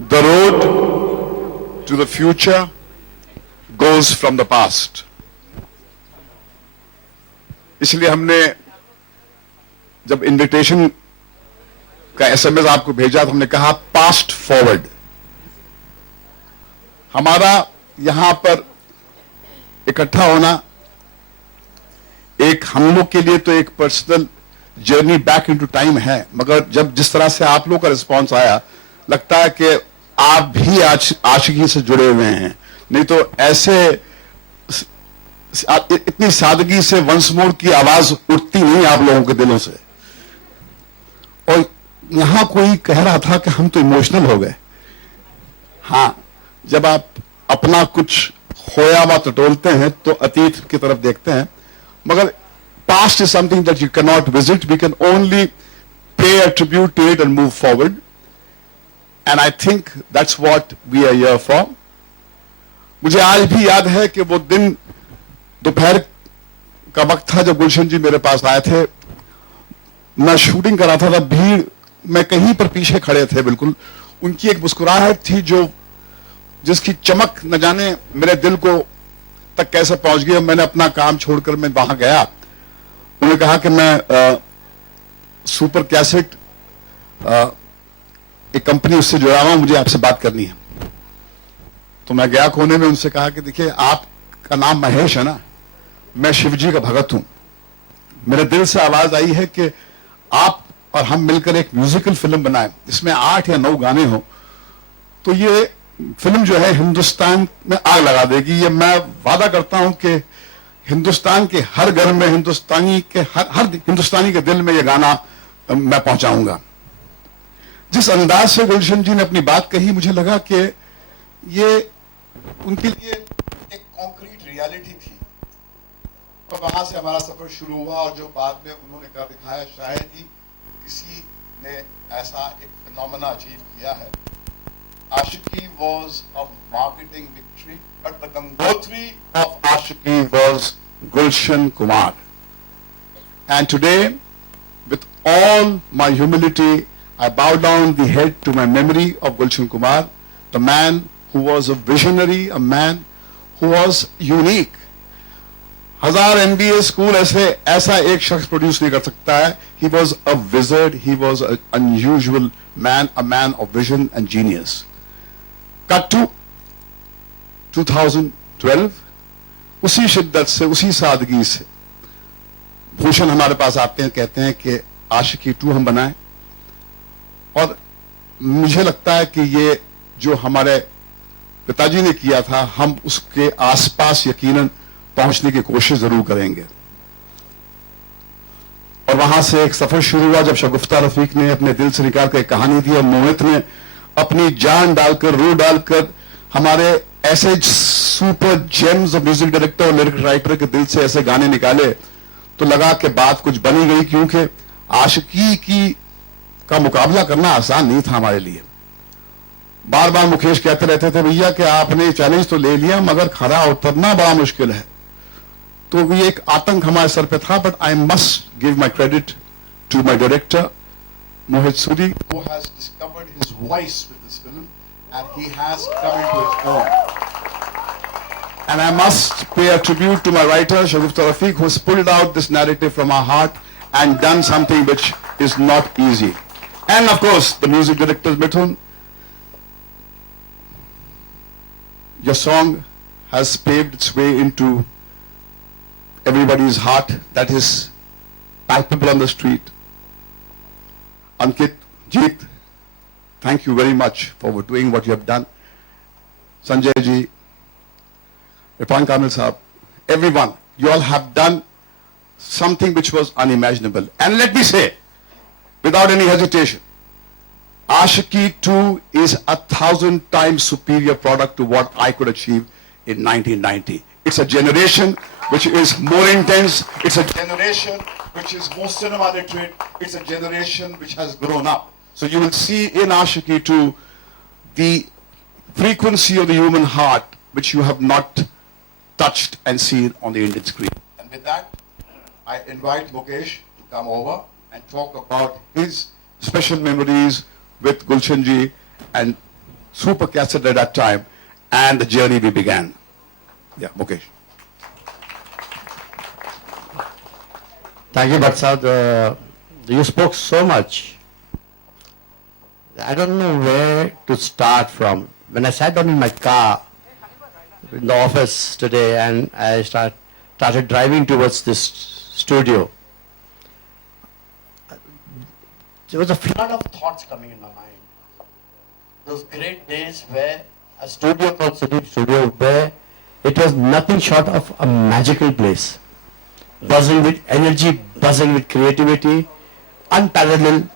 The road to the future goes from the past. इसलिए हमने जब इनविटेशन का एसएमएस आपको भेजा तो हमने कहा पास्ट फॉरवर्ड. हमारा यहां पर इकट्ठा होना एक हम लोग के लिए तो एक personal journey back into time है, मगर जब जिस तरह से आप लोग का रिस्पांस आया लगता है कि आप भी आशिकी से जुड़े हुए हैं. नहीं तो ऐसे इतनी सादगी से वंस मोर की आवाज उठती नहीं आप लोगों के दिलों से. और यहां कोई कह रहा था कि हम तो इमोशनल हो गए. हां, जब आप अपना कुछ खोया हुआ टटोलते हैं तो अतीत की तरफ देखते हैं, मगर past is something that you cannot visit. We can only pay a tribute to it and move forward. And I think that's what we are here for. मुझे आज भी याद है कि वो दिन दोपहर का वक्त था जब गुलशन जी मेरे पास आए थे. मैं शूटिंग कर रहा था, तब भीड़ में कहीं पर पीछे खड़े थे. बिल्कुल उनकी एक मुस्कुराहट थी जो जिसकी चमक न जाने मेरे दिल को तक कैसे पहुंच गई. मैंने अपना काम छोड़कर मैं वहां गया. उन्होंने कहा कि मैं सुपर कैसेट एक कंपनी उससे जुड़ा हुआ, मुझे आपसे बात करनी है. तो मैं गया कोने में, उनसे कहा कि देखिए आपका नाम महेश है ना, मैं शिवजी का भगत हूं. मेरे दिल से आवाज आई है कि आप और हम मिलकर एक म्यूजिकल फिल्म बनाएं, इसमें 8 या 9 गाने हो, तो ये फिल्म जो है हिंदुस्तान में आग लगा देगी. ये मैं वादा करता हूं कि हिंदुस्तान के हर घर में हिंदुस्तानी के हर हिंदुस्तानी के दिल में ये गाना मैं पहुंचाऊंगा. जिस अंदाज से गुलशन जी ने अपनी बात कही, मुझे लगा कि ये उनके लिए एक कॉन्क्रीट रियलिटी थी. तो वहां से हमारा सफर शुरू हुआ और जो बाद में उन्होंने कर दिखाया, शायद ही किसी ने ऐसा एक फिनोमेना अचीव किया है. Ashiki was a marketing victory, but the Gangotri of Ashiki was Gulshan Kumar. And today, with all my humility, I bow down the head to my memory of Gulshan Kumar, the man who was a visionary, a man who was unique. 1000 MBA school ऐसा एक शख्स produce नहीं कर सकता है. He was a wizard, he was an unusual man, a man of vision and genius. Cut to 2012, उसी शिद्दत से, उसी सादगी से भूषण हमारे पास आते हैं, कहते हैं कि आशिकी 2 हम बनाएं. और मुझे लगता है कि ये जो हमारे पिताजी ने किया था, हम उसके आसपास यकीनन पहुंचने की कोशिश जरूर करेंगे. और वहां से एक सफर शुरू हुआ जब शगुफ्ता रफीक ने अपने दिल से निकाल कर एक कहानी दी और मोहित ने अपनी जान डालकर, रूह डालकर हमारे ऐसे super gems of music director और लिरिक राइटर के दिल से ऐसे गाने निकाले, तो लगा कि बात कुछ बनी गई. क्योंकि आशिकी का मुकाबला करना आसान नहीं था हमारे लिए. बार बार मुकेश कहते रहते थे, भैया कि आपने चैलेंज तो ले लिया मगर खरा उतरना बड़ा मुश्किल है. तो ये एक आतंक हमारे सर पे था. But I must give my credit to my director Mohit Suri, who has discovered his voice with this film, and he has come into his own. And I must pay a tribute to my writer, Shagufta Rafiq, who has pulled out this narrative from our heart and done something which is not easy. And of course, the music director, Mithun. Your song has paved its way into everybody's heart. That is palpable on the street. Ankit, Jeet, thank you very much for doing what you have done. Sanjay ji, Irfan Kamil Saab, everyone, you all have done something which was unimaginable. And let me say, without any hesitation, Ashiki 2 is 1,000 times superior product to what I could achieve in 1990. It's a generation which is more intense. It's a generation which is more cinema literate. It's a generation which has grown up. So you will see in Ashiki 2 the frequency of the human heart which you have not touched and seen on the Indian screen. And with that, I invite Mukesh to come over and talk about his special memories with Gulshan ji and super cassette at that time, and the journey we began. Yeah, Mukesh. Thank you, Bhatt. You spoke so much. I don't know where to start from. When I sat down in my car in the office today and I started driving towards this studio, there was a flood of thoughts coming in my mind. Those great days where a studio called Sudeep Studio, where it was nothing short of a magical place. Buzzing with energy, buzzing with creativity, unparalleled,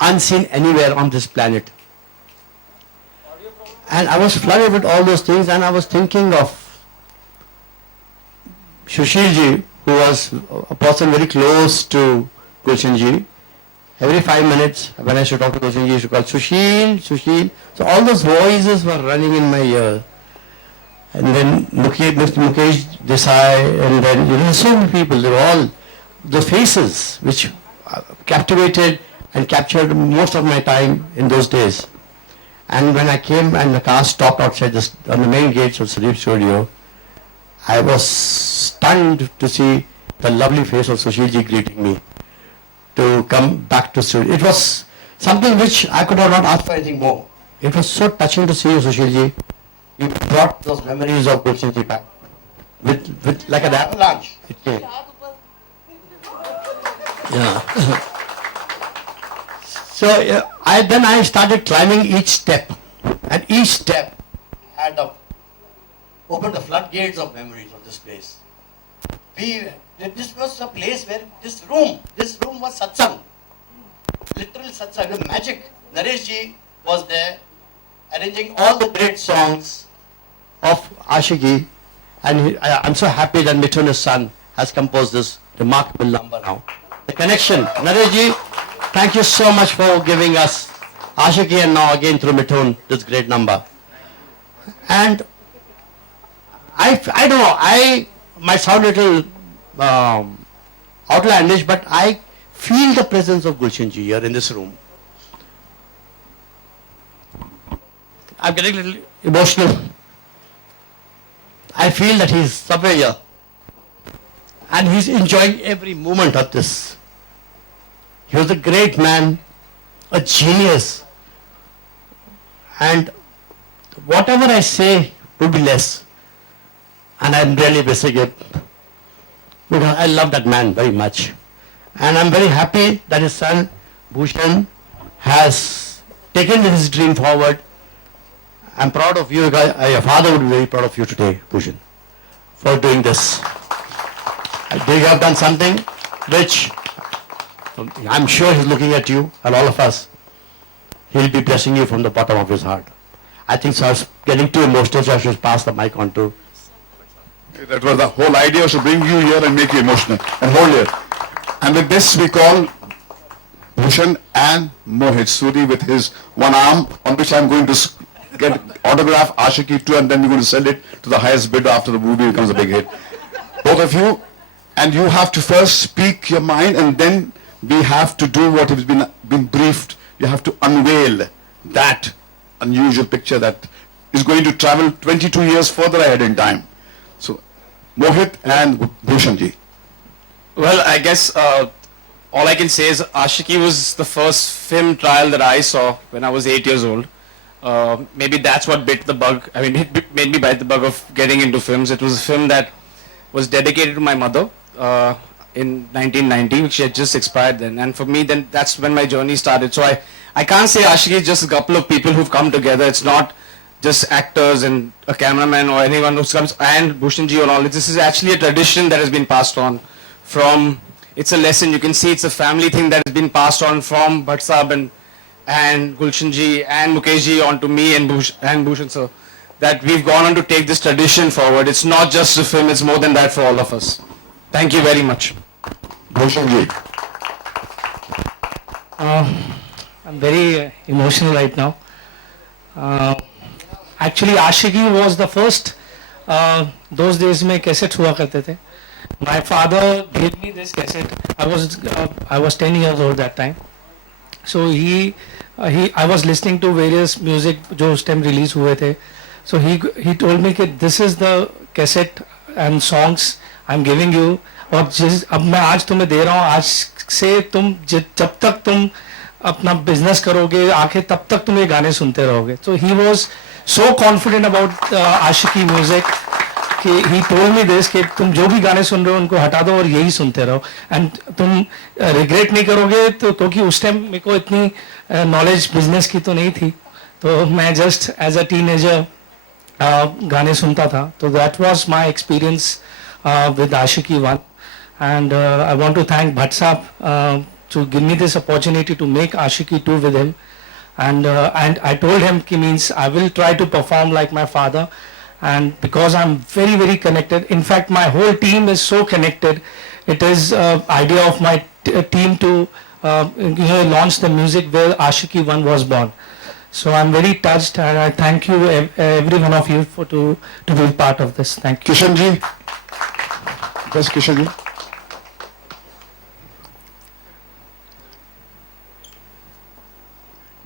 unseen anywhere on this planet. And I was flooded with all those things, and I was thinking of Sushil ji, who was a person very close to Gulshan ji. Every 5 minutes, when I used to talk to Gulshan ji, he used to call Sushil, Sushil. So all those voices were running in my ear. And then Mukesh Desai, and then so many people, they were all the faces which captivated and captured most of my time in those days. And when I came and the car stopped outside on the main gates of Sudeep Studio, I was stunned to see the lovely face of Sushilji greeting me to come back to studio. It was something which I could have not asked for anything more. It was so touching to see you, Sushilji. You brought those memories of Gulshan back with like an avalanche. It came. Yeah. So I started climbing each step, and each step had opened the floodgates of memories of this place. This was a place where this room was satsang, literal satsang, magic. Naresh ji was there, arranging all the great songs of Ashiki, and I'm so happy that Mithun, his son, has composed this remarkable number now. The connection, Naresh ji, thank you so much for giving us Ashiki, and now again through Mithun, this great number. And I don't know, I might sound a little outlandish, but I feel the presence of Gulshan ji here in this room. I'm getting a little emotional. I feel that he's somewhere here, and he's enjoying every moment of this. He was a great man, a genius, and whatever I say would be less, and I'm really missing it, because I love that man very much, and I'm very happy that his son Bhushan has taken his dream forward. I'm proud of you. Your father would be very proud of you today, Bhushan, for doing this. You have done something which I'm sure he's looking at you and all of us. He'll be blessing you from the bottom of his heart. I think so. I was getting too emotional, so I should pass the mic on to. That was the whole idea, was to bring you here and make you emotional and hold here. And with this, we call Bhushan and Mohit Suri with his one arm, on which I'm going to get autograph Ashiki 2, and then we're going to sell it to the highest bidder after the movie becomes a big hit. Both of you, and you have to first speak your mind, and then we have to do what has been briefed. You have to unveil that unusual picture that is going to travel 22 years further ahead in time. So, Mohit and Bhushan ji. Well, I guess all I can say is Ashiki was the first film trial that I saw when I was 8 years old. Maybe that's what bit the bug. I mean, it made me bite the bug of getting into films. It was a film that was dedicated to my mother in 1990, which had just expired then. And for me, then that's when my journey started. So I can't say Ashiki is just a couple of people who've come together. It's not just actors and a cameraman or anyone who comes, and Bhushan ji and all. This is actually a tradition that has been passed on from, it's a lesson. You can see it's a family thing that has been passed on from Bhatt Sahab and Gulshan ji and Mukesh ji on to me and Bhushan sir, that we've gone on to take this tradition forward. It's not just a film, it's more than that for all of us. Thank you very much. Bhushan ji. I'm very emotional right now. Actually, Ashiki was the first. Those days में cassette हुआ करते थे. My father gave me this cassette. I was 10 years old that time. So he I was listening to various music जो उस time release हुए थे. So he told me कि this is the cassette and songs I'm giving you. और अब मैं आज तुम्हें दे रहा हूँ, आज से तुम जब तक तुम अपना बिजनेस करोगे आके तब तक तुम ये गाने सुनते रहोगे. So he was so confident about Aashiqui music कि he told me this कि तुम जो भी गाने सुन रहे हो उनको हटा दो और यही सुनते रहो एंड तुम रिग्रेट नहीं करोगे. तो क्योंकि उस टाइम मेरे को इतनी नॉलेज बिजनेस की तो नहीं थी, तो मैं जस्ट एज अ टीनेजर गाने सुनता था. तो that was my experience with Aashiqui 1 and I want to thank Bhatt sahab to give me this opportunity to make Ashiki 2 with him, and I told him ki means I will try to perform like my father, and because I'm very connected, in fact my whole team is so connected, it is idea of my team to launch the music where Ashiki 1 was born. So I'm very touched and I thank you every one of you for to be part of this. Thank you. Kishan ji, best Kishan ji.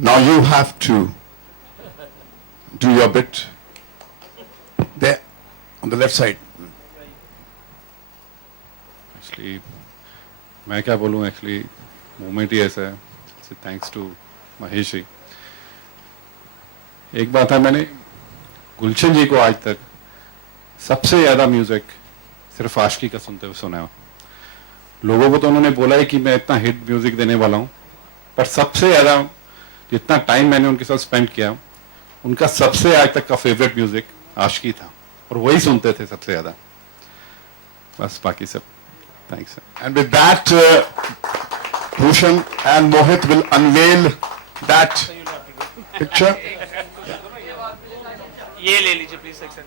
Now you have to do your bit there on the left side. Actually मैं क्या बोलूँ, actually moment ही ऐसा है. Thanks to Mahesh ji. एक बात है, मैंने गुलशन जी को आज तक सबसे ज़्यादा म्यूज़िक सिर्फ आशिकी का सुनते हुए सुना है. लोगों को तो उन्होंने बोला है कि मैं इतना हिट म्यूज़िक देने वाला हूँ, पर सबसे ज़्यादा जितना टाइम मैंने उनके साथ स्पेंड किया, उनका सबसे आज तक का फेवरेट म्यूज़िक आशिकी था और वही सुनते थे सबसे ज़्यादा. बस बाकी सब thanks. And with that, Bhushan and Mohit will unveil that picture. ये ले लीजिए please section.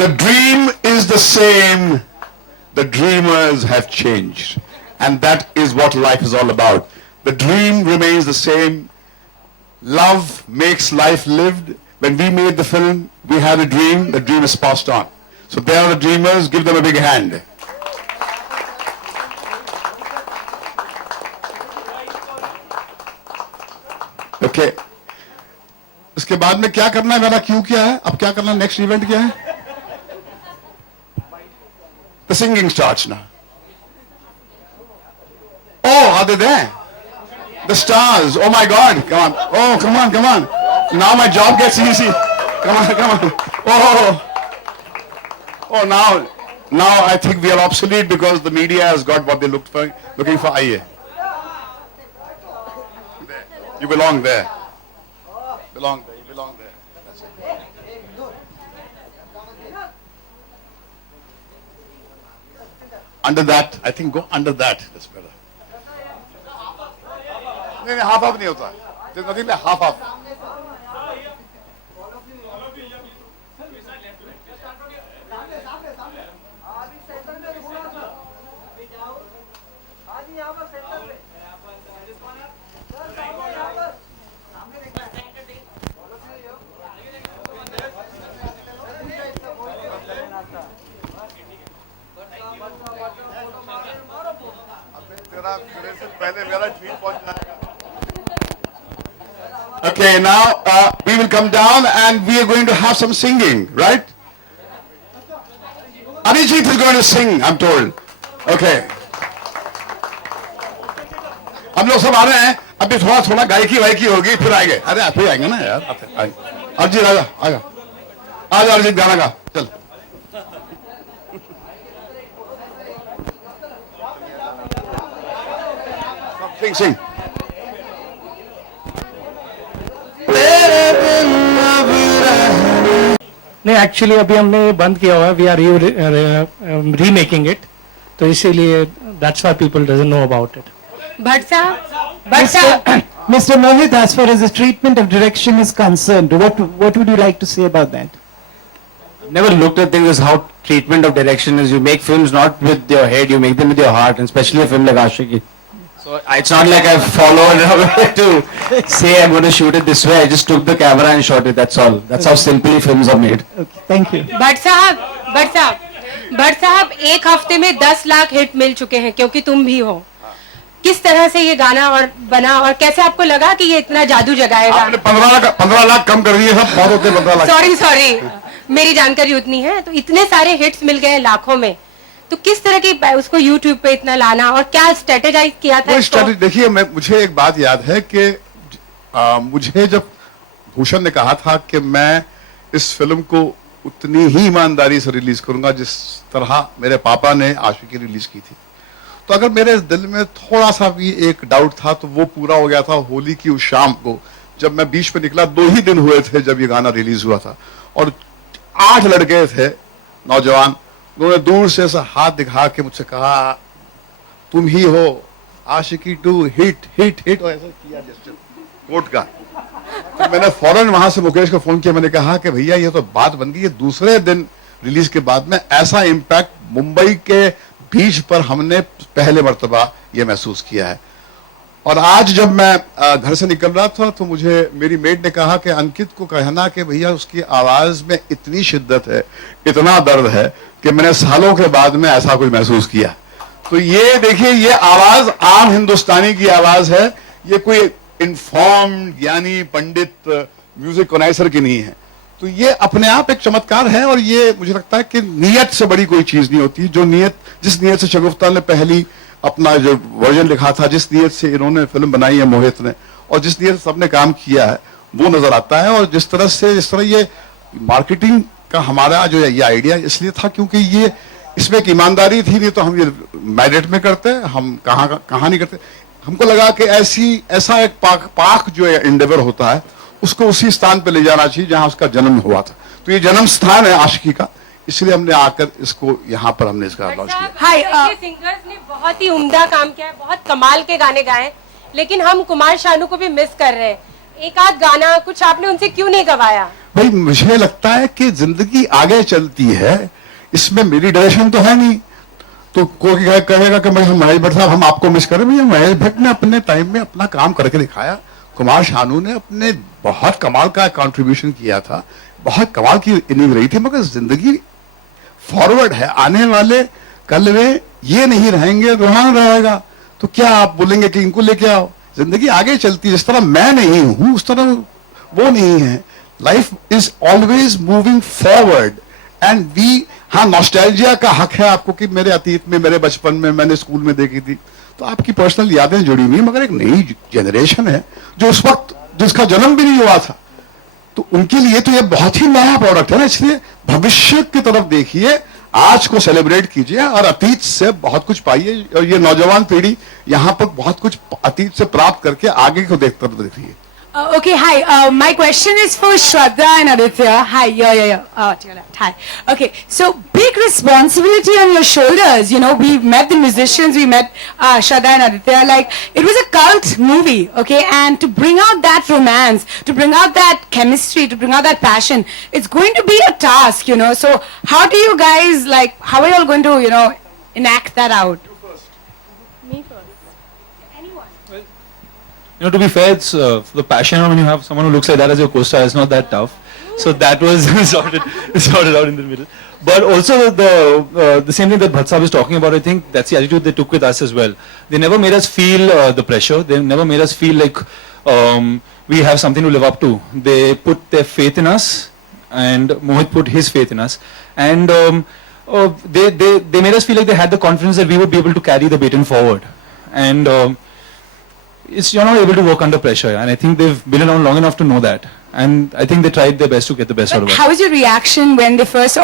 The dream is the same. The dreamers have changed. And that is what life is all about. The dream remains the same. Love makes life lived. When we made the film, we had a dream. The dream is passed on. So there are the dreamers. Give them a big hand. Okay. इसके बाद में क्या करना है, मेरा क्यों क्या है, अब क्या करना है, नेक्स्ट इवेंट क्या है? The singing starts now. Oh, are they there? The stars. Oh my God. Come on. Oh, come on, come on. Now my job gets easy. Come on, come on. Oh, now I think we are obsolete because the media has got what they looking for. Aye. There. You belong there. Belong there. You belong there. That's it. Under that, I think go under that. That's better. नहीं half half नहीं होता. There's nothing like half half. Okay, now we will come down and we are going to have some singing, right? Arijit is going to sing, I'm told. Okay. हम लोग सब आ रहे हैं, अभी थोड़ा थोड़ा गायकी वायकी होगी, फिर आएंगे. अरे फिर आएंगे ना यार. अरिजीत आजा, आजा, आजा अरिजीत गाना गा, चल. Sing, sing. नहीं एक्चुअली अभी हमने ये बंद किया हुआ है. वी आर रीमेकिंग इट, तो इसीलिए that's why people doesn't know about it. Bhatt sir, Mr. Mohit, as far as the treatment of direction is concerned, what would you like to say about that? Never looked at things as how treatment of direction is. You make films not with your head, you make them with your heart, and especially a film like Ashiki. So it's not like I followed to say I'm going to shoot it this way. I just took the camera and shot it. That's all. That's how simply films are made. Okay, thank you. Bhatt साहब एक हफ्ते में 10 lakh hit मिल चुके हैं क्योंकि तुम भी हो. किस तरह से ये गाना और बना और कैसे आपको लगा कि ये इतना जादू जगाएगा? आपने 15 लाख कम कर दिए, सब बहुत होते 15 लाख. सॉरी मेरी जानकारी उतनी है. तो इतने सारे हिट्स मिल गए लाखों में, तो किस तरह की उसको यूट्यूब पे इतना लाना और क्या स्ट्रेटेजाइज किया था? देखिए, मुझे एक बात याद है कि मुझे जब भूषण ने कहा था कि मैं इस फिल्म को उतनी ही ईमानदारी से रिलीज करूंगा जिस तरह मेरे पापा ने आशिकी रिलीज की थी, तो अगर मेरे दिल में थोड़ा सा भी एक डाउट था तो वो पूरा हो गया था होली की उस शाम को, जब मैं बीच में निकला. 2 ही दिन हुए थे जब ये गाना रिलीज हुआ था और 8 लड़के थे नौजवान, उन्होंने दूर से ऐसा हाथ दिखा के मुझसे कहा तुम ही हो आशिकी 2 हिट हिट हिट, और ऐसा किया जेस्चर कोट का. तो मैंने फौरन वहां से मुकेश को फोन किया. मैंने कहा कि भैया ये तो बात बन गई है. दूसरे दिन रिलीज के बाद में ऐसा इम्पैक्ट मुंबई के बीच पर हमने पहले मर्तबा ये महसूस किया है. और आज जब मैं घर से निकल रहा था तो मुझे मेरी मेड ने कहा कि अंकित को कहना कि भैया उसकी आवाज में इतनी शिद्दत है, इतना दर्द है कि मैंने सालों के बाद में ऐसा कुछ महसूस किया. तो ये देखिए, ये आवाज आम हिंदुस्तानी की आवाज है, ये कोई इन्फॉर्म्ड ज्ञानी पंडित म्यूजिक कॉनाइसर की नहीं है. तो ये अपने आप एक चमत्कार है और ये मुझे लगता है कि नियत से बड़ी कोई चीज नहीं होती. जो नियत, जिस नियत से शगुफ्ता ने पहली अपना जो वर्जन लिखा था, जिस नियत से इन्होंने फिल्म बनाई है मोहित ने, और जिस नियत से सबने काम किया है वो नजर आता है. और जिस तरह ये मार्केटिंग का हमारा जो ये आइडिया इसलिए था क्योंकि ये इसमें एक ईमानदारी थी. नहीं तो हम ये मैरिट में करते, हम कहाँ नहीं करते. हमको लगा कि ऐसा एक पाक जो इंडेवर होता है उसको उसी स्थान पे ले जाना चाहिए जहां उसका जन्म हुआ था. तो ये जन्म स्थान है आशिकी का, इसलिए हमने आकर इसको यहाँ पर हमने इसका लॉन्च किया. हाय, सिंगर्स ने बहुत ही उम्दा काम किया है, बहुत कमाल के गाने गाए, लेकिन हम कुमार शानू को भी मिस कर रहे हैं. एक आध गाना कुछ आपने उनसे क्यों नहीं गवाया? भाई मुझे लगता है कि जिंदगी आगे चलती है, इसमें मेरी डायरेक्शन तो है नहीं. तो कोई कहेगा कि महेश भट्ट साहब हम आपको मिस करें. भैया महेश भट्ट ने अपने टाइम में अपना काम करके दिखाया. कुमार शानू ने अपने बहुत कमाल का कंट्रीब्यूशन किया था, बहुत कमाल की इनिंग रही थी. मगर जिंदगी फॉरवर्ड है, आने वाले कल में ये नहीं रहेंगे, रुहान रहेगा. तो क्या आप बोलेंगे कि इनको लेके आओ? जिंदगी आगे चलती है. जिस तरह मैं नहीं हूं उस तरह वो नहीं है. Life is always moving forward and we. हाँ, नॉस्टैल्जिया का हक है आपको कि मेरे अतीत में, मेरे बचपन में मैंने स्कूल में देखी थी, तो आपकी पर्सनल यादें जुड़ी हुई. मगर एक नई जनरेशन है जो उस वक्त जिसका जन्म भी नहीं हुआ था, तो उनके लिए तो ये बहुत ही नया प्रोडक्ट है ना. इसलिए भविष्य की तरफ देखिए, आज को सेलिब्रेट कीजिए और अतीत से बहुत कुछ पाइए. और ये नौजवान पीढ़ी यहाँ पर बहुत कुछ अतीत से प्राप्त करके आगे को देखिए. Okay, hi. My question is for Shraddha and Aditya. Hi, yeah. To your left. Hi. Okay, so big responsibility on your shoulders. You know, we met the musicians, we met Shraddha and Aditya. Like, it was a cult movie, okay? And to bring out that romance, to bring out that chemistry, to bring out that passion, it's going to be a task, you know. So, how do you guys, like, how are you all going to, you know, enact that out? Me first. Anyone. You know, to be fair, it's the passion when you have someone who looks like that as your co-star is not that tough. So that was sorted out in the middle. But also the same thing that Bhatt Sahab is talking about, I think that's the attitude they took with us as well. They never made us feel the pressure. They never made us feel like we have something to live up to. They put their faith in us, and Mohit put his faith in us. And they made us feel like they had the confidence that we would be able to carry the baton forward. And you're not able to work under pressure, and I think they've been around long enough to know that, and I think they tried their best to get the best out of it. How was your reaction when they first